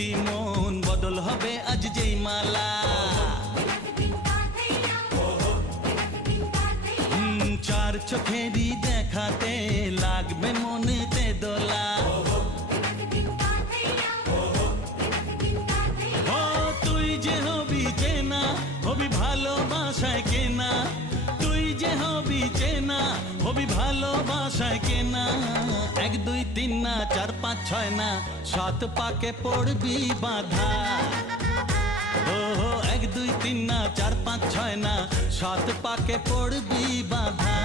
দুইটি মন বদল হবে আজ যেই মালা। চার চোখেরই দেখাতে লাগবে মনেতে দোলা। ও তুই যে হবি চেনা, হবি ভালোবাসায় কেনা। তুই যে হবি চেনা, হবি ভালোবাসায় কেনা। 1 2 3 না 4 5 6 না 7 পাকে পড়বি বাধা। ও 1 2 3 না 4 5 6 না 7 পাকে পড়বি বাধা।